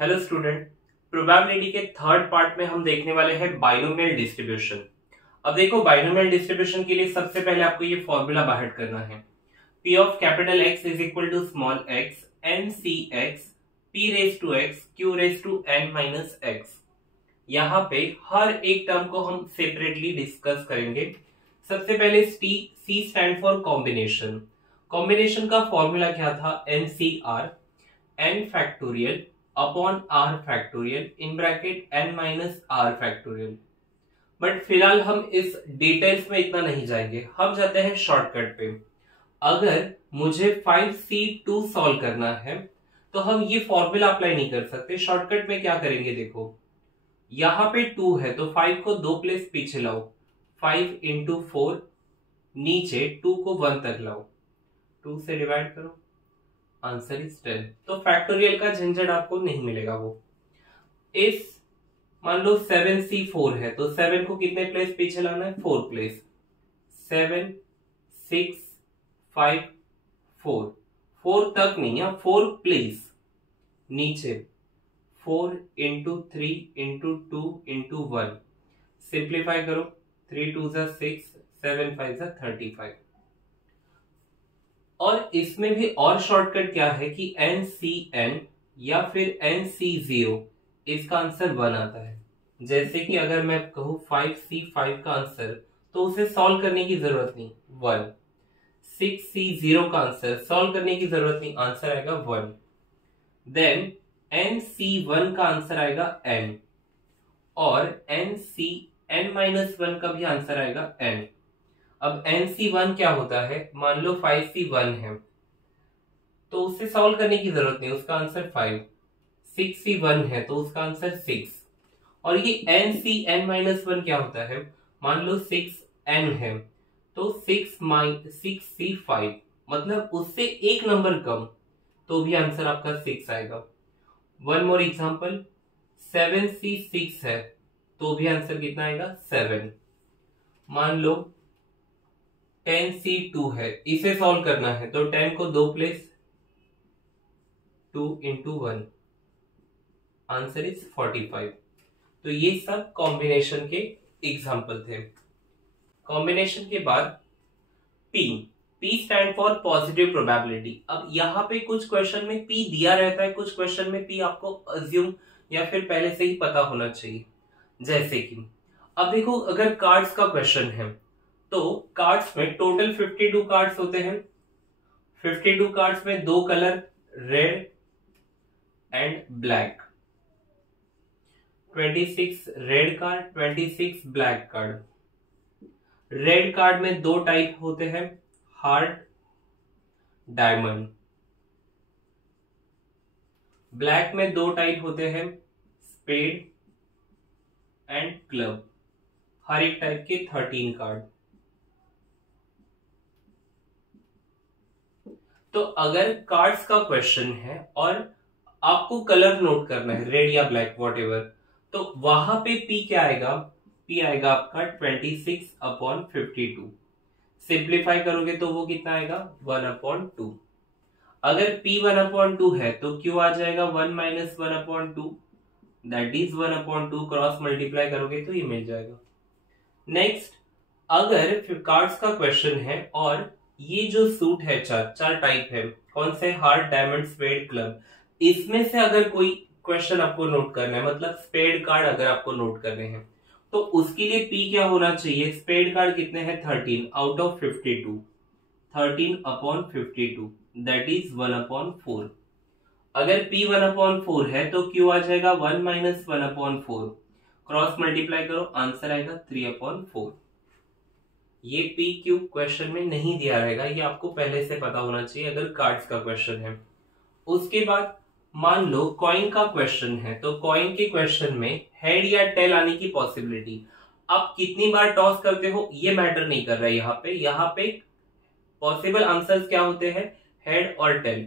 Hello student. Probability के third part में हम देखने वाले हैं बाइनोमियल डिस्ट्रीब्यूशन। अब देखो, बाइनोमियल डिस्ट्रीब्यूशन के लिए सबसे पहले आपको ये फॉर्मूला बाहर करना है। P of capital X is equal to small x n c x p raise to x q raise to n minus x। यहाँ पे हर एक टर्म को हम सेपरेटली डिस्कस करेंगे। सबसे पहले C stand for combination. Combination का फॉर्मूला क्या था? NCR, n factorial upon r factorial in bracket n minus r factorial. But फिलहाल हम इस डिटेल्स में इतना नहीं जाएंगे, हम जाते हैं शॉर्टकट पे। अगर मुझे 5C2 सॉल्व करना है तो हम ये फॉर्मूला अप्लाई नहीं कर सकते। शॉर्टकट में क्या करेंगे, देखो यहां पे 2 है तो 5 को 2 प्लेस पीछे लाओ, 5 इंटू 4, नीचे 2 को 1 तक लाओ, 2 से डिवाइड करो, आंसर इज 10। तो फैक्टोरियल का झंझट आपको नहीं मिलेगा। वो इस मान लो 7C4 है तो 7 को कितने प्लेस पीछे लाना है? 4 प्लेस, 7 6 5 4, 4 तक नहीं है, 4 प्लेस, नीचे 4 इंटू 3 इंटू 2 इंटू 1, सिंप्लीफाई करो, 3 2 6, 7 5 35। और इसमें भी और शॉर्टकट क्या है कि NCN या फिर NC0, इसका आंसर 1 आता है। जैसे कि अगर मैं कहूं 5C5 का आंसर तो उसे सॉल्व करने की जरूरत नहीं, 1। 6C0 का आंसर सॉल्व करने की जरूरत नहीं, आंसर आएगा 1। देन NC1 का आंसर आएगा N, और NCN-1 का भी आंसर आएगा N। अब NC1 क्या होता है? मान लो 5C1 है तो उसे सॉल्व करने की जरूरत नहीं, उसका आंसर 5। 6C1 है तो उसका आंसर 6। और ये NCN-1 क्या होता है? मान लो 6N है तो 6C5, मतलब उससे एक नंबर कम, तो भी आंसर आपका 6 आएगा। वन मोर एग्जांपल, 7C6 है तो भी आंसर कितना आएगा? 7। मान लो 10C2 है, इसे सॉल्व करना है तो 10 को 2 प्लेस, 2 इंटू 1, आंसर इज 45। तो ये सब कॉम्बिनेशन के एग्जाम्पल थे। कॉम्बिनेशन के बाद P stand for positive probability. अब यहाँ पे कुछ क्वेश्चन में P दिया रहता है, कुछ क्वेश्चन में P आपको अज्यूम या फिर पहले से ही पता होना चाहिए। जैसे कि अब देखो, अगर कार्ड्स का क्वेश्चन है तो कार्ड्स में टोटल 52 कार्ड्स होते हैं। 52 कार्ड्स में 2 colour, red and black. 26 red card, 26 black card. Red card में 2 टाइप होते हैं, हार्ट, डायमंड। ब्लैक में 2 टाइप होते हैं, स्पेड एंड क्लब। हर एक टाइप के 13 कार्ड। तो अगर कार्ड्स का क्वेश्चन है और आपको कलर नोट करना है, रेड या ब्लैक वॉटएवर, तो वहां पे P क्या आएगा? P आएगा आपका 26/52। सिंप्लीफाई करोगे तो वो कितना आएगा? 1/2। अगर P 1/2 है तो Q आ जाएगा 1 minus 1/2, that is 1/2। Cross multiply करोगे तो ये मिल जाएगा। नेक्स्ट, अगर फिर कार्ड्स का क्वेश्चन है और ये जो सूट है, चार टाइप है, कौन से? Heart, diamond, spade, club. इसमें से अगर कोई क्वेश्चन आपको नोट करना है, मतलब स्पेड कार्ड अगर आपको नोट करने हैं, तो उसके लिए P क्या होना चाहिए? स्पेड कार्ड कितने हैं? 13 आउट ऑफ 52, 13/52, दैट इज 1/4। अगर P 1/4 है तो Q आ जाएगा 1 माइनस 1/4। क्रॉस मल्टीप्लाई करो, आंसर आएगा 3/4। ये P Q क्वेश्चन में नहीं दिया रहेगा, ये आपको पहले से पता होना चाहिए अगर कार्ड्स का क्वेश्चन है। उसके बाद मान लो कॉइन का क्वेश्चन है तो कॉइन के क्वेश्चन में हेड या टेल आने की पॉसिबिलिटी। आप कितनी बार टॉस करते हो ये मैटर नहीं कर रहा है। यहाँ पे पॉसिबल आंसर्स क्या होते हैं? हेड और टेल।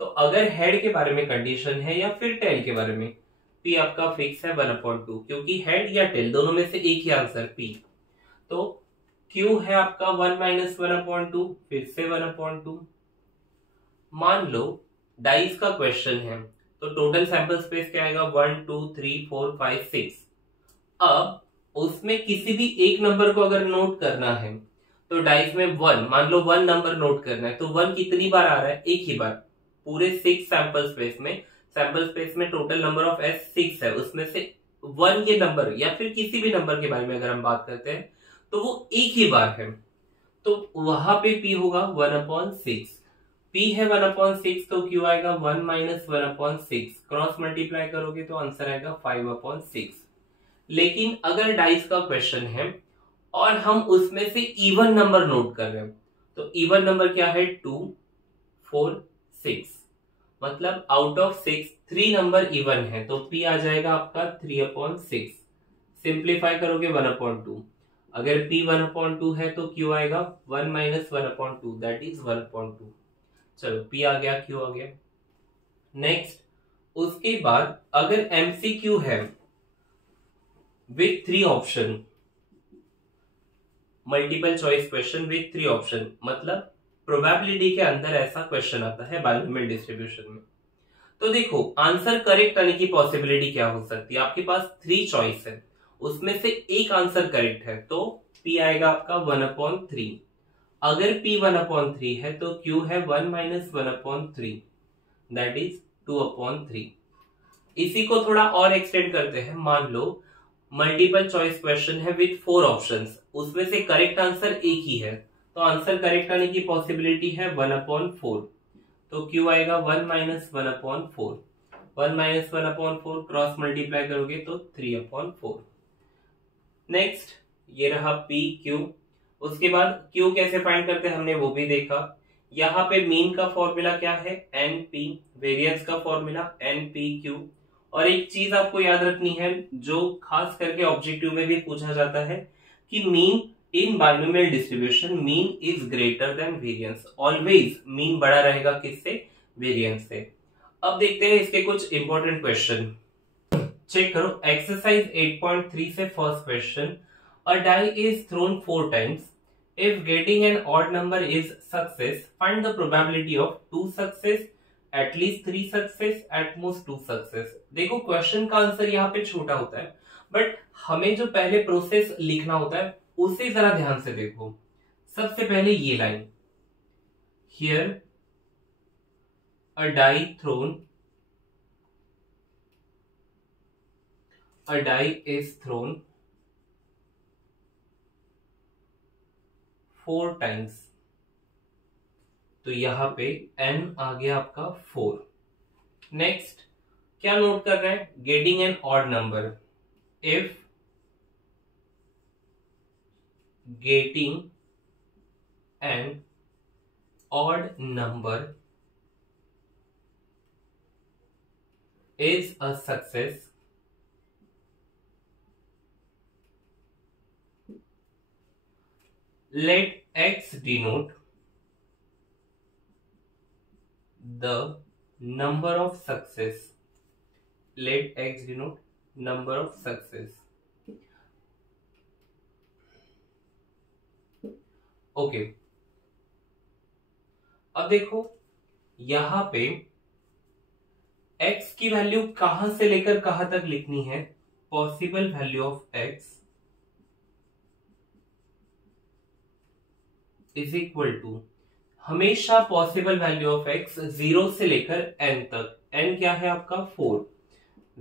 तो अगर हेड के बारे में कंडीशन है या फिर टेल के बारे में, P आपका फिक्स है 1/2, क्योंकि हेड या टेल दोनों में से एक ही आंसर P। तो Q है आपका 1 माइनस 1/2, फिर से 1/2। मान लो डाइस का क्वेश्चन है तो टोटल सैंपल स्पेस क्या आएगा 1 2 3 4 5 6। अब उसमें किसी भी एक नंबर को अगर नोट करना है तो डाइस में 1, मान लो 1 नंबर नोट करना है तो 1 कितनी बार आ रहा है, एक ही बार। पूरे 6 सैंपल स्पेस में टोटल नंबर ऑफ एस 6 है, उसमें से 1 ये नंबर या फिर किसी भी नंबर के बारे में अगर हम बात करते हैं तो वो एक ही बार है, तो वहां पे P होगा 1/6। P है 1/6 तो Q आएगा 1 - 1/6, क्रॉस मल्टीप्लाई करोगे तो आंसर आएगा 5/6। लेकिन अगर डाइस का क्वेश्चन है और हम उसमें से इवन नंबर नोट कर रहे हैं तो इवन नंबर क्या है 2 4 6, मतलब आउट ऑफ 6 3 नंबर इवन है तो P आ जाएगा आपका 3/6। सिंप्लीफाई करोगे 1/2, अगर P 1/2 है तो Q आएगा 1 - 1/2 दैट इज 1/2। चलो P आ गया, Q आ गया। नेक्स्ट उसके बाद अगर MCQ है with 3 option, multiple choice question with 3 option, मतलब प्रोबेबिलिटी के अंदर ऐसा क्वेश्चन आता है बाइनोमियल डिस्ट्रीब्यूशन में, तो देखो आंसर करेक्ट आने की पॉसिबिलिटी क्या हो सकती है। आपके पास 3 चॉइस है, उसमें से एक आंसर करेक्ट है तो P आएगा आपका 1/3। अगर P 1/3 है तो Q है 1 - 1/3 दैट इज 2/3। इसी को थोड़ा और एक्सटेंड करते हैं, मान लो मल्टीपल चॉइस क्वेश्चन है विथ 4 ऑप्शंस, उसमें से करेक्ट आंसर एक ही है तो आंसर करेक्ट आने की पॉसिबिलिटी है 1/4, तो Q आएगा 1 - 1/4। 1 - 1/4 क्रॉस मल्टीप्लाई करोगे तो 3/4। नेक्स्ट ये रहा P Q। उसके बाद Q कैसे फाइंड करते हैं हमने वो भी देखा। यहाँ पे मीन का फॉर्मूला क्या है NP, वेरिएंस का फॉर्मूला NPQ। और एक चीज आपको याद रखनी है जो खास करके ऑब्जेक्टिव में भी पूछा जाता है कि mean in binomial distribution mean is greater then variance, always mean बड़ा रहेगा किससे, वेरिएंस से। अब देखते हैं इसके कुछ इंपॉर्टेंट क्वेश्चन, चेक करो। एक्सरसाइज 8.3 से first question, a die is thrown 4 times, if getting an odd number is success, find the probability of 2 success, at least 3 success, at most 2 success. देखो क्वेश्चन का आंसर यहाँ पे छोटा होता है but हमें जो पहले प्रोसेस लिखना होता है उसे जरा ध्यान से देखो। सबसे पहले ये line, here a die thrown, a die is thrown 4 times, तो यहां पे n आ गया आपका 4। नेक्स्ट क्या नोट कर रहे हैं, getting an odd number, if getting an odd number is a success, let X denote the number of success, let X denote number of success। Okay अब देखो यहां पे X की वैल्यू कहां से लेकर कहां तक लिखनी है, possible value of X is equal to, हमेशा पॉसिबल वैल्यू ऑफ X 0 से लेकर n तक, n क्या है आपका 4,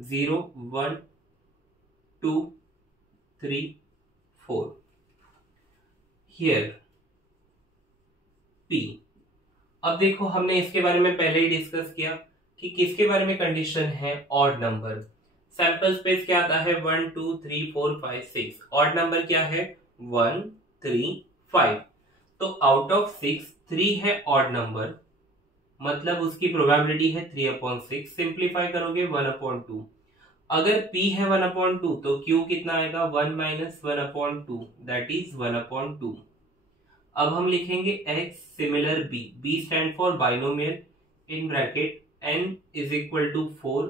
0 1 2 3 4, हियर P। अब देखो हमने इसके बारे में पहले ही डिस्कस किया कि किसके बारे में कंडीशन है, ऑड नंबर। सैंपल स्पेस क्या आता है 1 2 3 4 5 6, ऑड नंबर क्या है 1 3 5, तो आउट ऑफ 6 3 है ऑड नंबर, मतलब उसकी प्रोबेबिलिटी है 3/6। सिंप्लीफाई करोगे 1/2, अगर P है 1/2 तो Q कितना आएगा 1 - 1/2 दैट इज 1/2। अब हम लिखेंगे X similar B, B stand for binomial, in bracket N is equal to 4,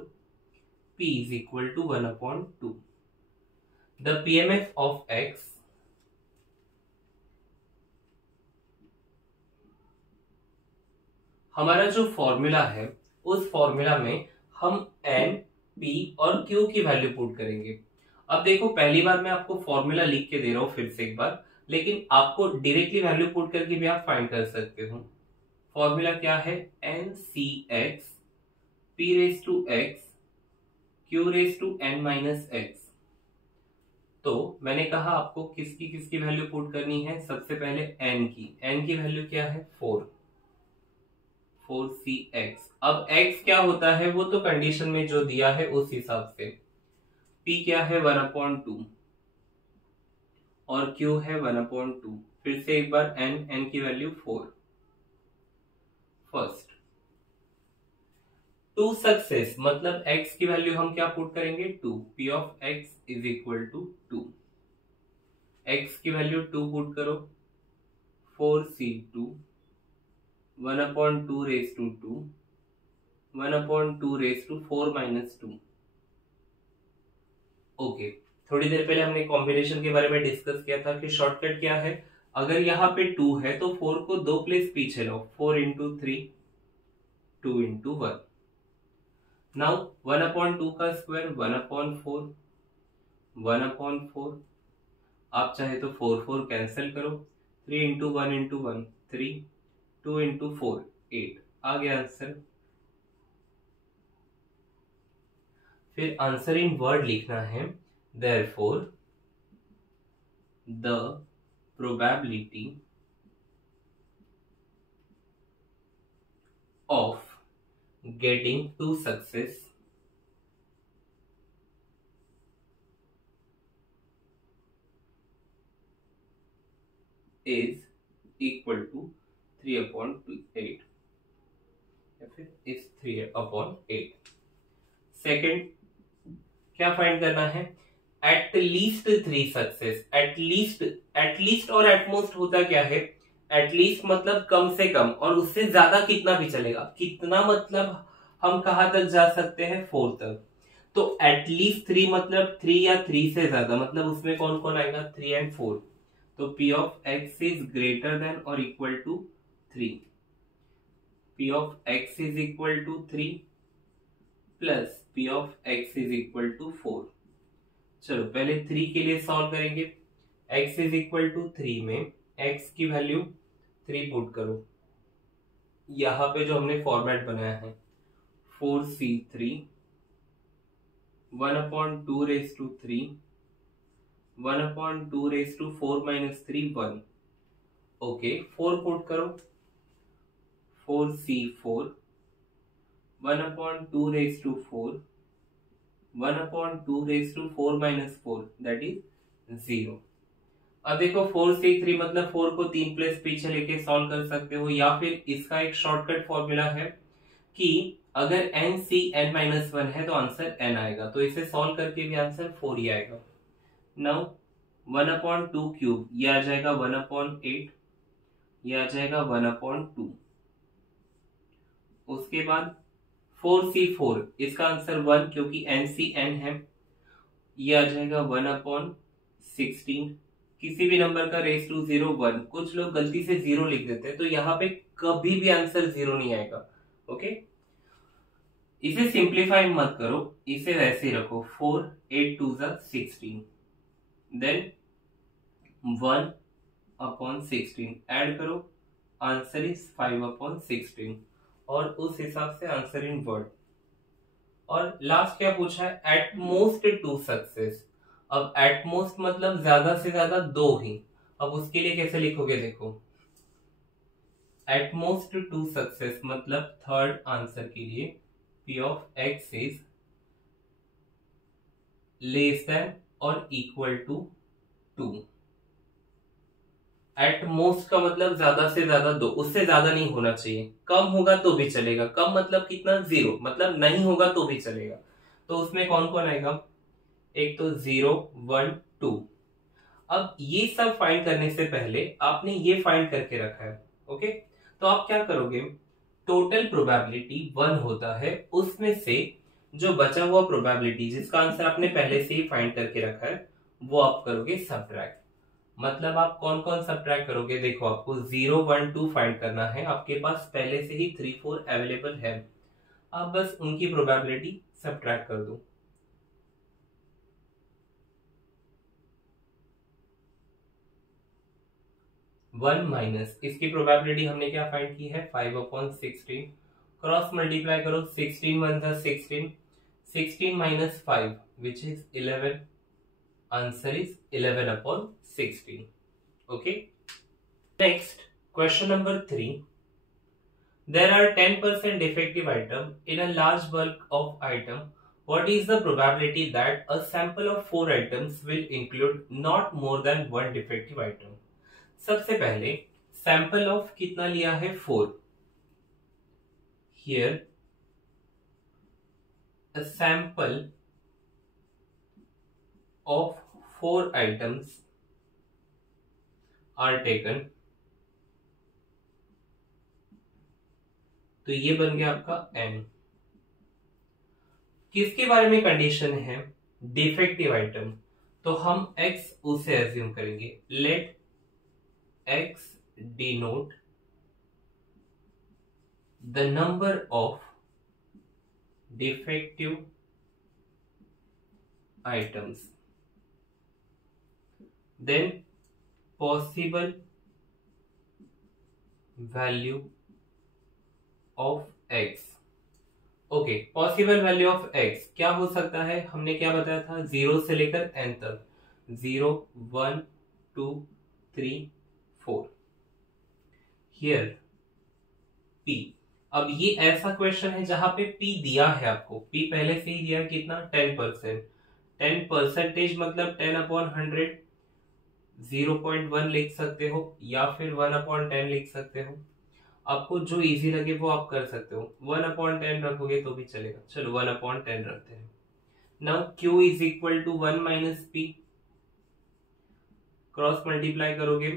P is equal to 1/2। The PMF of X, हमारा जो फॉर्मूला है उस फॉर्मूला में हम n, p और q की वैल्यू पुट करेंगे। अब देखो पहली बार मैं आपको फॉर्मूला लिख के दे रहा हूं फिर से एक बार, लेकिन आपको डायरेक्टली वैल्यू पुट करके भी आप फाइंड कर सकते हो। फॉर्मूला क्या है, NCx p raise to x q raise to n minus x। तो मैंने कहा आपको किसकी किसकी वैल्यू पुट करनी है, सबसे पहले n की वैल्यू क्या है 4cx। अब x क्या होता है वो तो कंडीशन में जो दिया है उस हिसाब से, p क्या है 1/2 और q है 1/2। फिर से एक बार n की वैल्यू 4। फर्स्ट टू सक्सेस मतलब x की वैल्यू हम क्या पुट करेंगे 2, p of x is equal to 2। x की वैल्यू 2 पुट करो, 4c2 1/2 raise to 2 1/2 raise to 4 minus 2। Okay, थोड़ी देर पहले हमने कॉम्बिनेशन के बारे में डिस्कस किया था कि शॉर्टकट क्या है। अगर यहाँ पे 2 है तो 4 को 2 प्लेस पीछे लो, 4 इंटू 3 2 इंटू 1। नाउ 1/2 का स्क्वायर 1/4 1/4। आप चाहे तो 4 कैंसिल करो, 3 इंटू 1 इंटू 1 3 2 इंटू 4 8 आ गया आंसर। फिर आंसर इन वर्ड लिखना है, therefore the probability of getting to success is equal to 3/8 या फिर is 3/8। सेकेंड क्या फाइंड करना है, एट लीस्ट 3 सक्सेस। एटलीस्ट और एटमोस्ट होता क्या है, एटलीस्ट मतलब कम से कम, और उससे ज्यादा कितना भी चलेगा। कितना मतलब हम कहां तक जा सकते हैं 4 तक। तो एटलीस्ट 3 मतलब 3 या 3 से ज्यादा, मतलब उसमें कौन कौन आएगा 3 and 4। तो p of x is greater than और equal to 3। p of x is equal to 3 plus p of x is equal to 4। चलो पहले 3 के लिए सॉल्व करेंगे। x इज इक्वल टू 3 में x की वैल्यू 3 पुट करो। यहां पे जो हमने फॉर्मेट बनाया है 4c3 1/2 raise to 3 1/2 raise to 4 minus 3 1। Okay 4 put करो, 4c4 1/2 raise to 4 1/2 raise to 4 minus 4 that is 0। अब देखो 4c3 मतलब 4 को 3 प्लेस पीछे लेके सॉल्व कर सकते हो, या फिर इसका एक शॉर्टकट फॉर्मूला है कि अगर n(n-1) है तो आंसर n आएगा, तो इसे सॉल्व करके भी आंसर 4 ही आएगा। नाउ 1/2 क्यूब ये आ जाएगा 1/8, ये आ जाएगा 1/2। उसके बाद 4c4 इसका आंसर 1 क्योंकि n है, ये आ जाएगा 1/16। किसी भी नंबर का रेस टू 0 1, कुछ लोग गलती से 0 लिख देते हैं, तो यहाँ पे कभी भी आंसर 0 नहीं आएगा। ओके, इसे सिंप्लीफाई मत करो, इसे वैसे ही रखो। 4 8 2 16 देन 1/16 ऐड करो, आंसर इज 5/16 और उस हिसाब से आंसर इन वर्ड। और लास्ट क्या पूछा है, एट मोस्ट 2 सक्सेस। अब एट मोस्ट मतलब ज्यादा से ज्यादा 2 ही। अब उसके लिए कैसे लिखोगे, देखो एट मोस्ट 2 सक्सेस मतलब थर्ड आंसर के लिए p of x is less than और इक्वल टू 2। एट मोस्ट का मतलब ज्यादा से ज्यादा 2, उससे ज्यादा नहीं होना चाहिए। कम होगा तो भी चलेगा, कम मतलब कितना 0, मतलब नहीं होगा तो भी चलेगा। तो उसमें कौन कौन आएगा, एक तो 0 1 2। अब ये सब फाइंड करने से पहले आपने ये फाइंड करके रखा है। ओके, तो आप क्या करोगे, टोटल प्रोबेबिलिटी 1 होता है, उसमें से जो बचा हुआ प्रोबेबिलिटी जिसका आंसर आपने पहले से ही फाइंड करके रखा है वो आप करोगे सबट्रैक्ट। मतलब आप कौन कौन सबट्रैक्ट करोगे, देखो आपको 0 1 2 फाइंड करना है, आपके पास पहले से ही 3 4 अवेलेबल है। आप बस उनकी प्रोबेबिलिटी सब्ट्रैक्ट कर दो। वन माइनस इसकी प्रोबेबिलिटी हमने क्या फाइंड की है 5/16, क्रॉस मल्टीप्लाई करो 16 वन जा 16, 16 minus 5 which is 11, answer is 11/16। Okay, next question number 3, there are 10% defective item in a large bulk of item. What is the probability that a sample of 4 items will include not more than one defective item? सबसे पहले sample of कितना लिया है 4. Here a sample of 4 items are taken. तो ये बन गया आपका n। किसके बारे में कंडीशन है? Defective item. तो हम x उसे एज्यूम करेंगे। Let x denote the number of defective items, then possible value of x। Okay, possible value of x क्या हो सकता है? हमने क्या बताया था? 0 से लेकर n तक, 0 1 2 3 4। Here p। अब ये ऐसा क्वेश्चन है जहां पे p दिया है आपको, p पहले से ही दिया है कितना? 10%। 10% मतलब 10/100, 0.1 लिख सकते हो या फिर 1/10 लिख सकते हो। आपको जो इजी लगे वो आप कर सकते हो। 1/10 रखोगे तो भी चलेगा। चलो 1/10 रखते हैं। Now q is equal to 1 minus P, cross multiply करोगे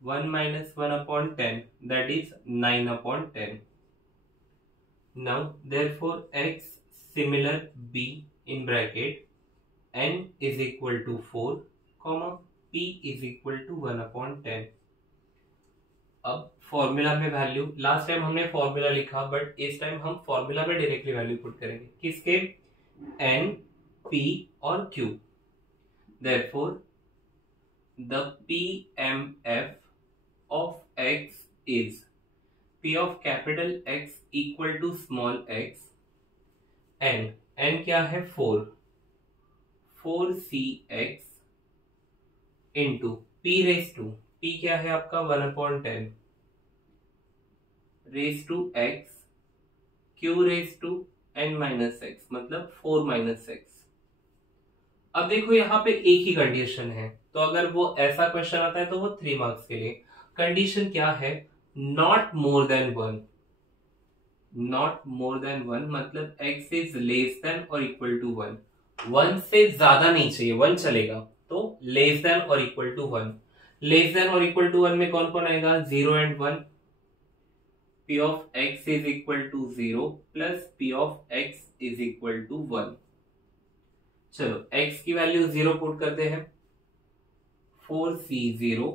1 minus 1/10 that is 9/10। Now therefore x similar b in bracket n is equal to 4, p is equal to 1/10। अब फॉर्मूला में वैल्यू, लास्ट टाइम हमने formula लिखा but इस time हम formula में directly value put करेंगे। किसके? n, p और q। Therefore the pmf of x is p of capital X equal to small x, n क्या है? 4cx into p raise to, p क्या है आपका? 1/10 raise to x, q raise to n minus x मतलब 4 minus x। अब देखो यहाँ पे एक ही कंडीशन है, तो अगर वो ऐसा क्वेश्चन आता है तो वो 3 मार्क्स के लिए। कंडीशन क्या है? Not more than 1। Not more than 1 मतलब x इज लेस देन और इक्वल टू 1। 1 से ज्यादा नहीं चाहिए, 1 चलेगा, तो लेस देन और इक्वल टू 1। लेस देन और इक्वल टू 1 में कौन कौन आएगा? 0 and 1। p of x is equal to 0 plus p of x is equal to 1। चलो x की वैल्यू 0 पुट करते हैं। 4c0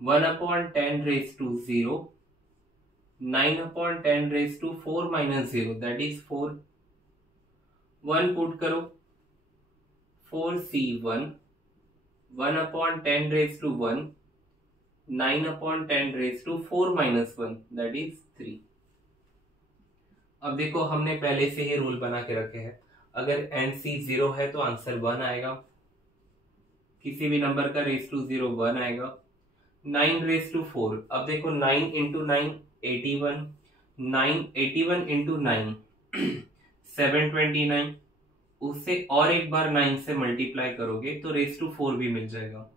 1/10 raise to 0, 9/10 raise to 4 minus 0 that is 4। 1 put करो, 4c1 1/10 raise to 1, 9/10 raise to 4 minus 1 that is 3। अब देखो हमने पहले से ही रूल बना के रखे हैं, अगर NC 0 है तो आंसर 1 आएगा, किसी भी नंबर का रेज टू 0 1 आएगा। 9 रेज टू 4, अब देखो 9 इंटू 9 81, 9 इंटू 9 729, उससे और एक बार 9 से मल्टीप्लाई करोगे तो रेज टू 4 भी मिल जाएगा।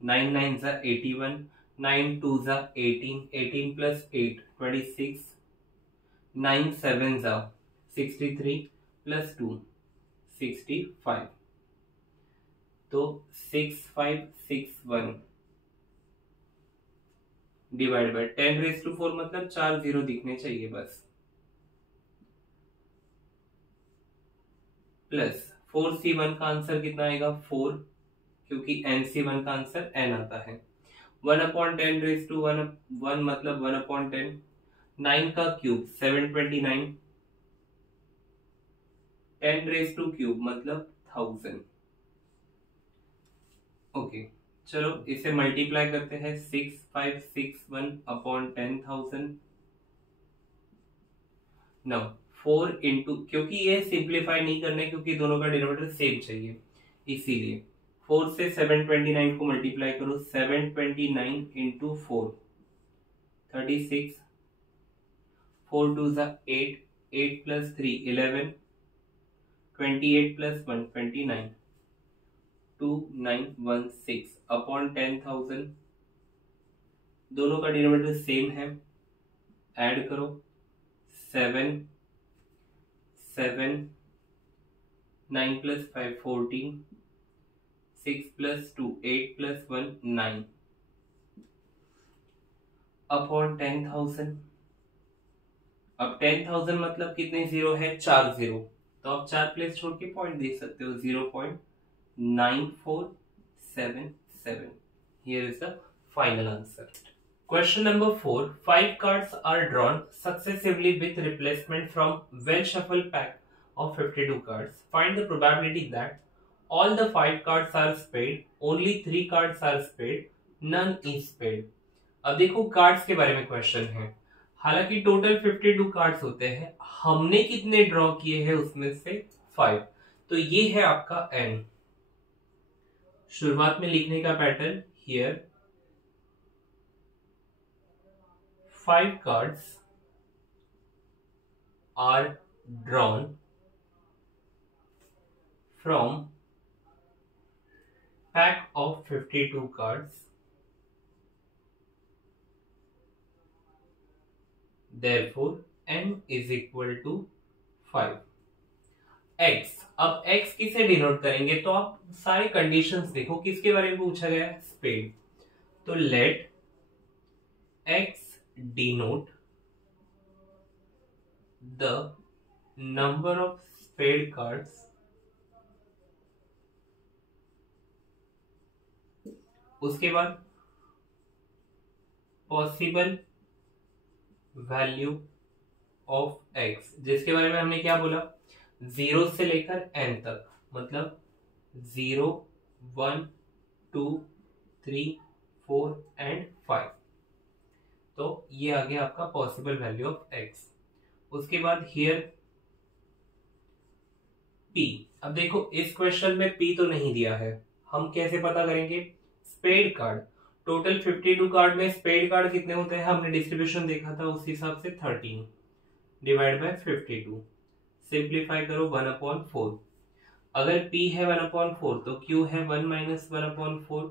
9 9 जा 81, 9 2 जा 18, 18 प्लस 8 26, 9 7 जा 63 प्लस 2 65, तो 6561 डिवाइड बाय 10 रेज टू 4 मतलब 4 0 दिखने चाहिए बस, प्लस 4c1 का आंसर कितना आएगा? 4, क्योंकि nc1 का आंसर n आता है। 1/10 रेज टू 1 मतलब 1/10, 9 का क्यूब 729, 10 रेज टू क्यूब मतलब 1000। ओके, चलो इसे मल्टीप्लाई करते हैं 6561 अपॉन 10,000। नाउ 4 इंटू, क्योंकि ये सिंप्लीफाई नहीं करने, क्योंकि दोनों का डिनोमिनेटर सेम चाहिए, इसीलिए 4 से 729 को मल्टीप्लाई करो, 729 इंटू 4 36, 4 2 ज़ा 8, 8 प्लस 3 11, 28 प्लस 1 29, 2916 अपॉन 10,000। दोनों का डिनोमिनेटर सेम है, ऐड करो 7 7, 9 प्लस 5 14, 6 प्लस 2 8 प्लस 1 9 अपॉन 10,000। अब 10,000 मतलब कितने जीरो है, 4 जीरो, तो आप 4 प्लेस छोड़ के पॉइंट दे सकते हो, 0.9477। Here is the final answer. Question number 4. 5 cards are drawn successively with replacement from well shuffled pack of 52 cards. Find the probability that all the 5 cards are spade, only 3 cards are spade, none is spade. अब देखो cards के बारे में question है, हालांकि total 52 cards होते हैं, हमने कितने ड्रॉ किए हैं उसमें से 5, तो ये है आपका n। शुरुआत में लिखने का pattern, here 5 cards are drawn from pack of 52 cards. Therefore, n is equal to 5. x, अब x किसे डिनोट करेंगे, तो आप सारे कंडीशंस देखो, किसके बारे में पूछा गया है, स्पेड, तो late x denote the number of spade cards उसके बाद पॉसिबल वैल्यू ऑफ x, जिसके बारे में हमने क्या बोला, 0 से लेकर n तक, मतलब 0 1 2 3 4 एंड 5, तो ये आ गया आपका पॉसिबल वैल्यू ऑफ x। उसके बाद हियर p, अब देखो इस क्वेश्चन में p तो नहीं दिया है, हम कैसे पता करेंगे, स्पेड कार्ड, टोटल 52 कार्ड में स्पेड कार्ड कितने होते हैं, हमने डिस्ट्रीब्यूशन देखा था, उस हिसाब से 13 डिवाइड बाय 52, सिंप्लीफाई करो 1/4, अगर p है 1/4 तो q है 1 minus 1/4,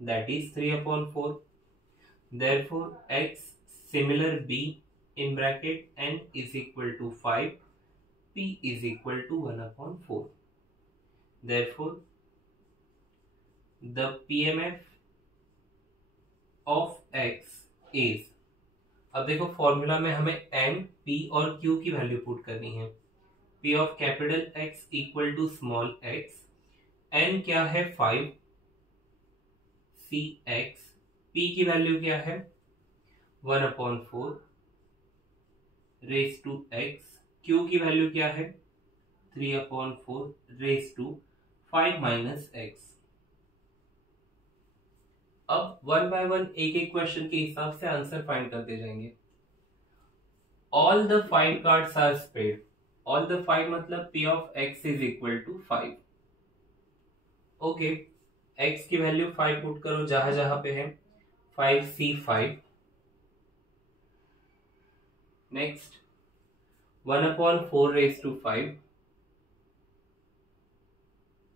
that is 3/4। Therefore, x similar b in bracket n is equal to 5, p is equal to 1/4. Therefore, the PMF of x is, अब देखो फॉर्मूला में हमें n, p और q की वैल्यू पुट करनी है, p of capital X equal to small x, n क्या है 5, c x, p की वैल्यू क्या है 1/4 रेज टू x, q की वैल्यू क्या है 3/4 रेज टू 5 माइनस x। अब 1 बाय 1 एक एक क्वेश्चन के हिसाब से आंसर फाइंड करते जाएंगे। All the 5 cards are spade, all the 5 मतलब p of x is equal to 5। Okay, x की वैल्यू 5 पुट करो जहां जहां पे है, 5c5, next 1/4 raise to 5,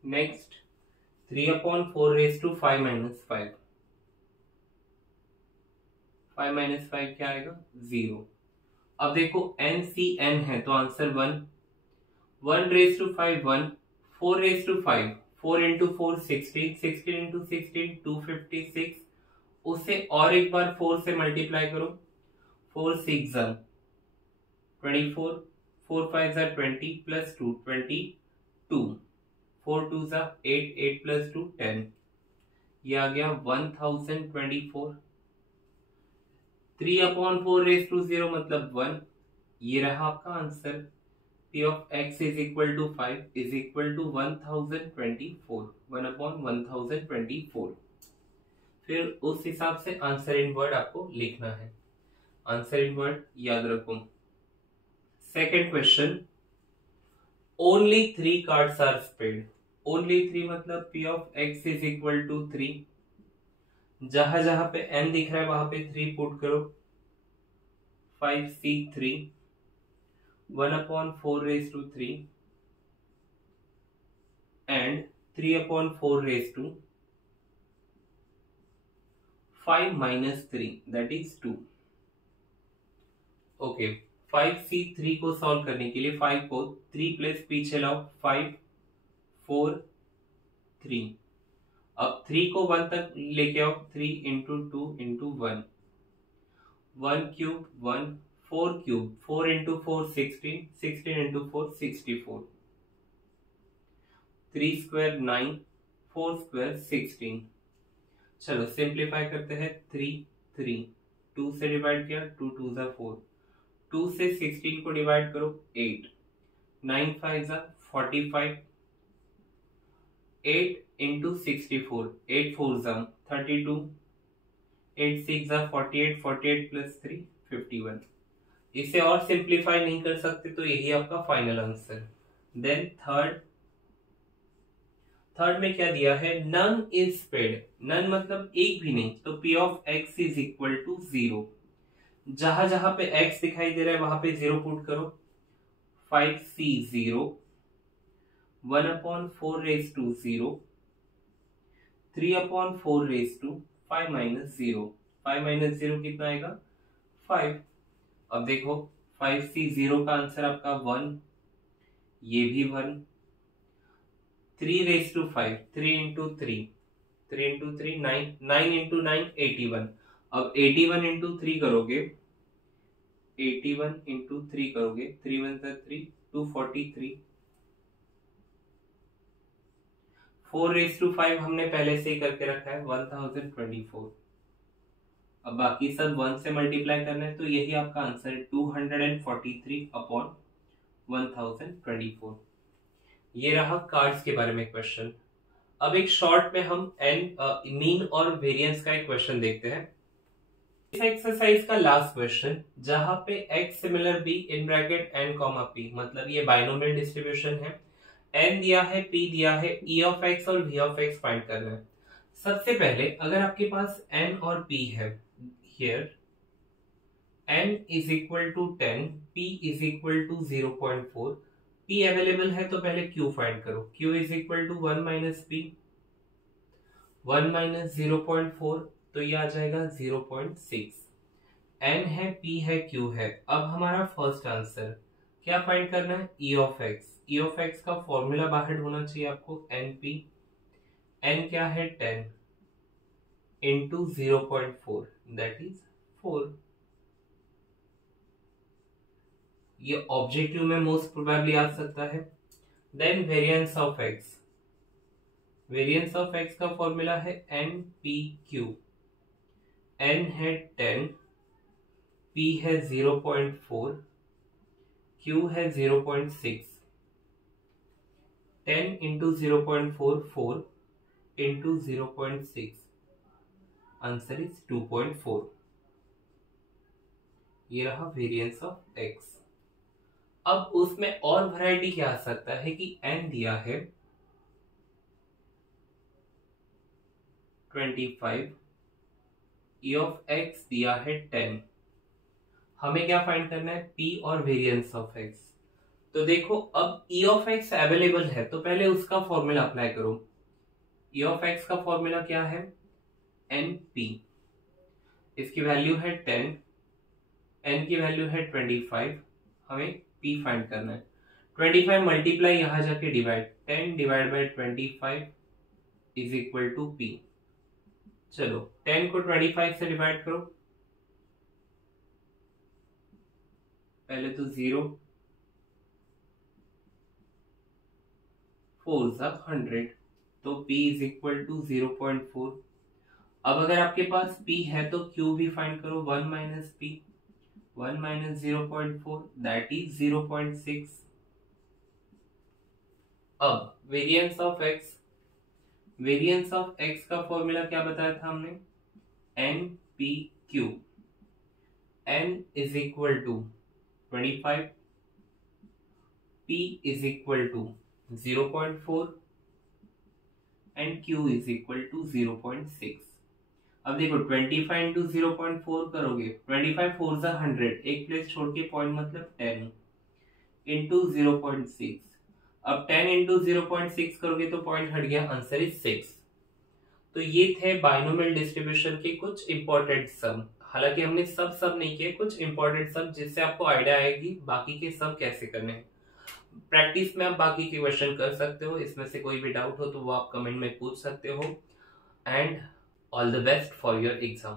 next 3/4 raise to 5 minus 5, 5 minus 5 क्या आएगा 0। अब देखो n c n है तो answer 1, 1 raise to 5 1, 4 raise to 5, 4 into 4 16, 16 into 16 256, उसे और एक बार 4 से मल्टीप्लाई करो, 4 6 24, 4 5 20 प्लस 2 22, 4 2 8, 8 प्लस 2 10, ये आ गया 1024। 3/4 मतलब 1। ये रहा आपका answer. P of x is equal to 5 is equal to 1024, 1/1024। फिर उस हिसाब से आंसर इन वर्ड आपको लिखना है। आंसर इन वर्ड याद रखो। Second question, only 3 cards are spade. Only 3 मतलब P of x is equal to 3। जहां जहां पे n दिख रहा है वहां पे 3 पुट करो। 5C3 1/4 and 3/4 5 minus 3 that is 2। Okay, 5C3 को सॉल्व करने के लिए 5 को 3 प्लस पीछे लाओ, 5 4 3। अब 3 को 1 तक लेके आओ, 3 into 2 into 1, 1 cube 1, 4 cube 4 into 4 16, 16 into 4 64, 3 square 9, 4 square 16। चलो सिंप्लीफाई करते हैं। 3 3 2 से डिवाइड किया, 2 2 जा 4, 2 से 16 को डिवाइड करो 8, 9 5 जा 45, 8 इंटू 64, 8 4 जा 32, 8 6 जा 48, 48 प्लस 3 51। इसे और सिंप्लीफाई नहीं कर सकते तो यही आपका फाइनल आंसर। देन थर्ड में क्या दिया है, नन इज स्पेड। नन मतलब एक भी नहीं, तो P of x is equal to 0। जहां जहां पे x दिखाई दे रहा है वहां पे 0 पुट करो। 5C0 1/4 3/4 5 minus 0। 5 minus 0 कितना आएगा, 5। अब देखो 5C0 का आंसर आपका 1, ये भी 1। 3/5, 3 इंटू 3, 3 इंटू 3 9, 9 इंटू 9 81। अब 81 इंटू 3 करोगे, 81 इंटू 3 करोगे, 3 1 3, 243। 4/5 हमने पहले से ही करके रखा है, 1024। अब बाकी सब 1 से मल्टीप्लाई करना है, तो यही आपका आंसर है 243/1024। ये रहा कार्ड्स के बारे में क्वेश्चन। अब एक शॉर्ट में हम मीन और वेरिएंस का एक क्वेश्चन देखते हैं। इस एक्सरसाइज का लास्ट क्वेश्चन, जहां पे x similar b in bracket n comma p, मतलब ये बाइनोमियल डिस्ट्रीब्यूशन है। n दिया है, p दिया है, e ऑफ x और v ऑफ x फाइंड करना है। सबसे पहले अगर आपके पास n और p है, here n is equal to 10, p is equal to 0.4, p available है तो पहले q फाइंड करो। q is equal to 1 minus p, 1 minus 0.4 तो ये आ जाएगा 0.6। n है, p है, q है। अब हमारा फर्स्ट आंसर क्या फाइंड करना है, e of x। e of x का फॉर्मूला बाहर होना चाहिए आपको, np। n क्या है, 10 इंटू 0.4 दैट इज 4। ये ऑब्जेक्टिव में मोस्ट प्रोबेबली आ सकता है। Then variance of x। Variance of x का फॉर्मूला है npq। n है 10, p है 0.4, q है 0.6। 10 इंटू 0.4 4 इंटू 0.6, आंसर इज 2.4। ये रहा वेरिएंस ऑफ x। अब उसमें और वैरायटी क्या आ सकता है कि n दिया है 25, e ऑफ x दिया है 10। हमें क्या फाइंड करना है, p और वेरिएंस ऑफ x। तो देखो अब e ऑफ x अवेलेबल है तो पहले उसका फॉर्मूला अप्लाई करो। e ऑफ x का फॉर्मूला क्या है, np। इसकी वैल्यू है 10, n की वैल्यू है 25, हमें p फाइंड करना है। 25 मल्टीप्लाई यहां जाके divide, 10 divide by 25 is equal to p। चलो 10 को 25 से डिवाइड करो, पहले तो 0, 4 100, तो p इज इक्वल टू 0.4। अब अगर आपके पास p है तो q भी फाइंड करो, 1 minus p, 1 minus 0.4 that is 0.6। अब वेरिएंस ऑफ x का फॉर्मूला क्या बताया था हमने, NPQ, n is equal to 25, p is equal to 0.4 and q is equal to 0.6। अब देखो 25 इंटू 0.4 करोगे, 25 4 जा 100, एक प्लेस छोड़ के पॉइंट मतलब 10 इंटू 0.6। अब 10 इंटू 0.6 करोगे तो पॉइंट हट गया, आंसर इज 6। तो ये थे बाइनोमियल डिस्ट्रीब्यूशन के कुछ इंपॉर्टेंट सम। हालांकि हमने सब नहीं किए, कुछ इंपॉर्टेंट सम जिससे आपको आइडिया आएगी बाकी के सम कैसे करने हैं। प्रैक्टिस में आप बाकी के क्वेश्चन कर सकते हो, इसमें से कोई भी डाउट हो तो वो आप कमेंट में पूछ सकते हो। And all the best for your exam.